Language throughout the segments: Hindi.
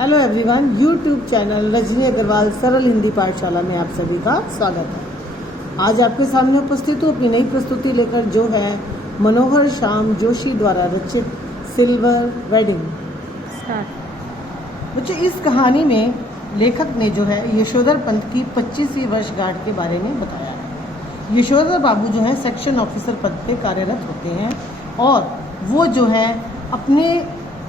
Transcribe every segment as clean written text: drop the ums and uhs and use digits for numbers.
Hello everyone, YouTube channel Rajni Agrawal सरल हिंदी पाठशाला में आप सभी का स्वागत है। आज आपके सामने उपस्थित हूँ अपनी नई प्रस्तुति लेकर, जो है मनोहर श्याम जोशी द्वारा रचित सिल्वर वेडिंग। बच्चों, इस कहानी में लेखक ने जो है यशोधर पंत की 25वीं वर्षगांठ के बारे में बताया है। यशोधर बाबू जो है सेक्शन ऑफिसर पद पे कार्यरत होते हैं और वो जो है अपने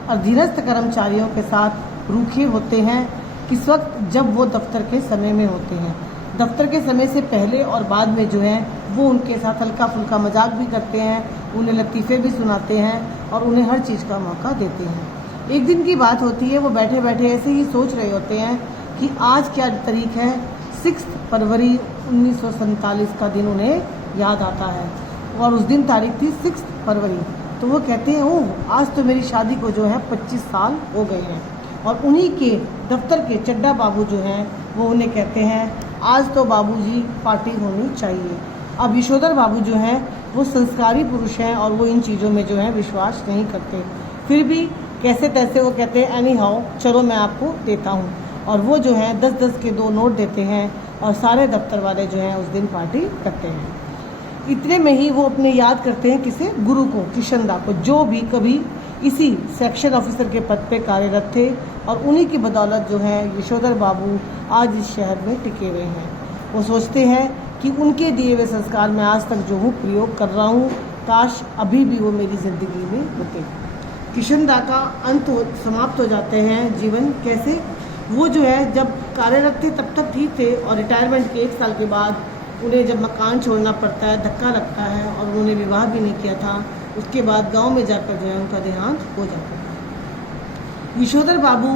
अधीनस्थ कर्मचारियों के साथ रूखे होते हैं किस वक्त, जब वो दफ्तर के समय में होते हैं। दफ्तर के समय से पहले और बाद में जो है वो उनके साथ हल्का फुल्का मजाक भी करते हैं, उन्हें लतीफ़े भी सुनाते हैं और उन्हें हर चीज़ का मौका देते हैं। एक दिन की बात होती है, वो बैठे बैठे ऐसे ही सोच रहे होते हैं कि आज क्या तारीख है। 6 फरवरी 1947 का दिन उन्हें याद आता है और उस दिन तारीख थी 6 फरवरी। तो वो कहते हैं, ओह, आज तो मेरी शादी को जो है 25 साल हो गए हैं। और उन्हीं के दफ्तर के चड्डा बाबू जो हैं वो उन्हें कहते हैं, आज तो बाबूजी पार्टी होनी चाहिए। अब यशोधर बाबू जो हैं वो संस्कारी पुरुष हैं और वो इन चीज़ों में जो है विश्वास नहीं करते। फिर भी कैसे तैसे वो कहते हैं, एनी हाउ, चलो मैं आपको देता हूँ। और वो जो है 10-10 के 2 नोट देते हैं और सारे दफ्तर वाले जो हैं उस दिन पार्टी करते हैं। इतने में ही वो अपने याद करते हैं किसे, गुरु को, किशनदा को, जो भी कभी इसी सेक्शन ऑफिसर के पद पे कार्यरत थे और उन्हीं की बदौलत जो है यशोधर बाबू आज इस शहर में टिके हुए हैं। वो सोचते हैं कि उनके दिए हुए संस्कार मैं आज तक जो हूँ प्रयोग कर रहा हूँ, काश अभी भी वो मेरी ज़िंदगी में होते। किशनदा का समाप्त हो जाते हैं जीवन। कैसे, वो जो है जब कार्यरत थे तब तक ठीक थे और रिटायरमेंट के 1 साल के बाद उन्हें जब मकान छोड़ना पड़ता है, धक्का लगता है और उन्होंने विवाह भी नहीं किया था। उसके बाद गांव में जाकर जो है उनका देहांत हो जाता है। यशोधर बाबू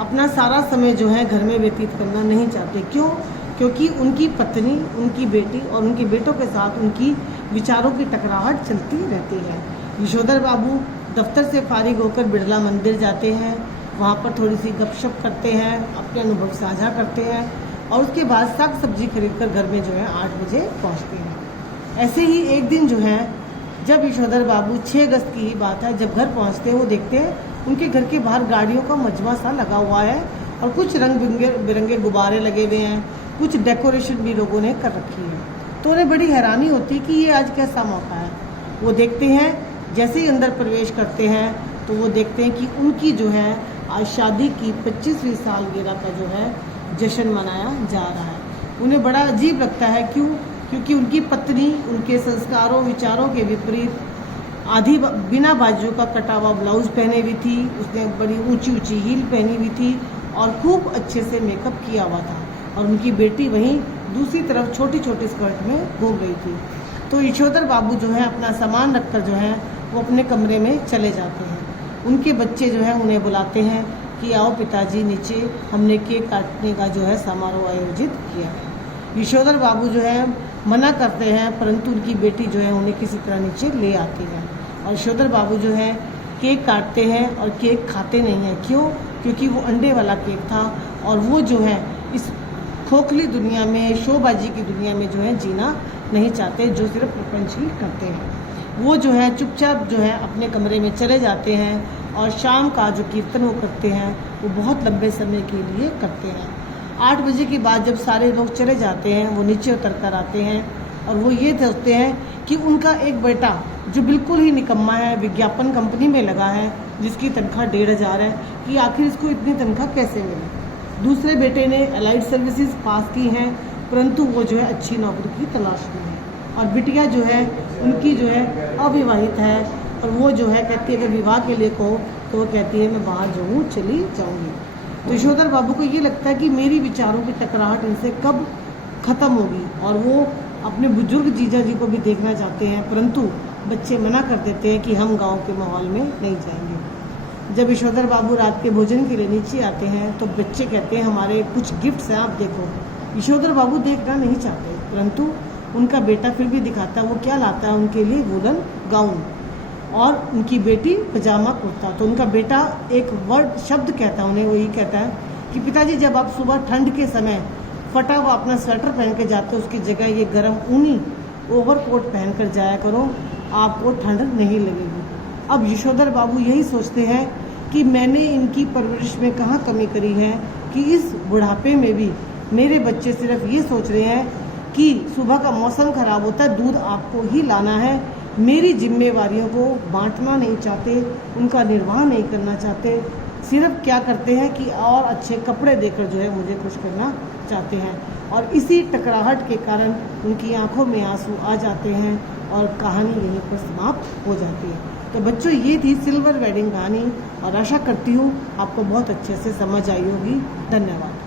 अपना सारा समय जो है घर में व्यतीत करना नहीं चाहते। क्यों? क्योंकि उनकी पत्नी, उनकी बेटी और उनके बेटों के साथ उनकी विचारों की टकराहट चलती रहती है। यशोधर बाबू दफ्तर से फारिग होकर बिरला मंदिर जाते हैं, वहाँ पर थोड़ी सी गपशप करते हैं, अपने अनुभव साझा करते हैं और उसके बाद साग सब्जी खरीद कर घर में जो है 8 बजे पहुँचते हैं। ऐसे ही एक दिन जो है जब यशोधर बाबू 6 अगस्त की ही बात है, जब घर पहुंचते हैं वो देखते हैं उनके घर के बाहर गाड़ियों का मजमा सा लगा हुआ है और कुछ रंग बिरंगे गुब्बारे लगे हुए हैं, कुछ डेकोरेशन भी लोगों ने कर रखी है। तो उन्हें बड़ी हैरानी होती है कि ये आज कैसा मौका है। वो देखते हैं, जैसे ही अंदर प्रवेश करते हैं तो वो देखते हैं कि उनकी जो है आज शादी की 25वीं सालगिरह का जो है जश्न मनाया जा रहा है। उन्हें बड़ा अजीब लगता है। क्यों? क्योंकि उनकी पत्नी उनके संस्कारों विचारों के विपरीत आधी बिना बाजू का कटा हुआ ब्लाउज पहने हुई थी, उसने बड़ी ऊंची ऊंची हील पहनी हुई थी और खूब अच्छे से मेकअप किया हुआ था। और उनकी बेटी वहीं दूसरी तरफ छोटी छोटी स्कर्ट में घूम रही थी। तो यशोधर बाबू जो है अपना सामान रखकर जो है वो अपने कमरे में चले जाते हैं। उनके बच्चे जो है उन्हें बुलाते हैं कि आओ पिताजी नीचे, हमने केक काटने का जो है समारोह आयोजित किया है। यशोधर बाबू जो है मना करते हैं, परंतु उनकी बेटी जो है उन्हें किसी तरह नीचे ले आती है और यशोधर बाबू जो है केक काटते हैं और केक खाते नहीं हैं। क्यों? क्योंकि वो अंडे वाला केक था और वो जो है इस खोखली दुनिया में, शोबाजी की दुनिया में जो है जीना नहीं चाहते, जो सिर्फ प्रपंच ही करते हैं। वो जो है चुपचाप जो है अपने कमरे में चले जाते हैं और शाम का जो कीर्तन वो करते हैं वो बहुत लंबे समय के लिए करते हैं। 8 बजे के बाद जब सारे लोग चले जाते हैं वो नीचे उतर कर आते हैं और वो ये सोचते हैं कि उनका एक बेटा जो बिल्कुल ही निकम्मा है, विज्ञापन कंपनी में लगा है जिसकी तनख्वाह 1500 है, कि आखिर इसको इतनी तनख्वाह कैसे मिली। दूसरे बेटे ने अलाइड सर्विसेज पास की हैं, परंतु वो जो है अच्छी नौकरी की तलाश में है। और बिटिया जो है उनकी जो है अविवाहित है और वो जो है कहती है अगर विवाह के लिए कहो तो वो कहती है मैं बाहर जो हूँ चली जाऊँगी। तो यशोधर बाबू को ये लगता है कि मेरी विचारों की टकराहट इनसे कब ख़त्म होगी और वो अपने बुजुर्ग जीजा जी को भी देखना चाहते हैं, परंतु बच्चे मना कर देते हैं कि हम गांव के माहौल में नहीं जाएंगे। जब यशोधर बाबू रात के भोजन के लिए नीचे आते हैं तो बच्चे कहते हैं हमारे कुछ गिफ्ट्स हैं, आप देखो। यशोधर बाबू देखना नहीं चाहते, परंतु उनका बेटा फिर भी दिखाता है। वो क्या लाता है उनके लिए, वुलन गाउन और उनकी बेटी पजामा कुर्ता। तो उनका बेटा एक शब्द कहता है उन्हें, वो ये कहता है कि पिताजी जब आप सुबह ठंड के समय फटा हुआ अपना स्वेटर पहन के जाते हो उसकी जगह ये गर्म ऊनी ओवरकोट पहन कर जाया करो, आपको ठंड नहीं लगेगी। अब यशोधर बाबू यही सोचते हैं कि मैंने इनकी परवरिश में कहाँ कमी करी है कि इस बुढ़ापे में भी मेरे बच्चे सिर्फ ये सोच रहे हैं कि सुबह का मौसम ख़राब होता है, दूध आपको ही लाना है। मेरी जिम्मेवारियों को बांटना नहीं चाहते, उनका निर्वाह नहीं करना चाहते, सिर्फ क्या करते हैं कि और अच्छे कपड़े देकर जो है मुझे खुश करना चाहते हैं। और इसी टकराहट के कारण उनकी आंखों में आंसू आ जाते हैं और कहानी यहीं पर समाप्त हो जाती है। तो बच्चों, ये थी सिल्वर वेडिंग कहानी और आशा करती हूँ आपको बहुत अच्छे से समझ आई होगी। धन्यवाद।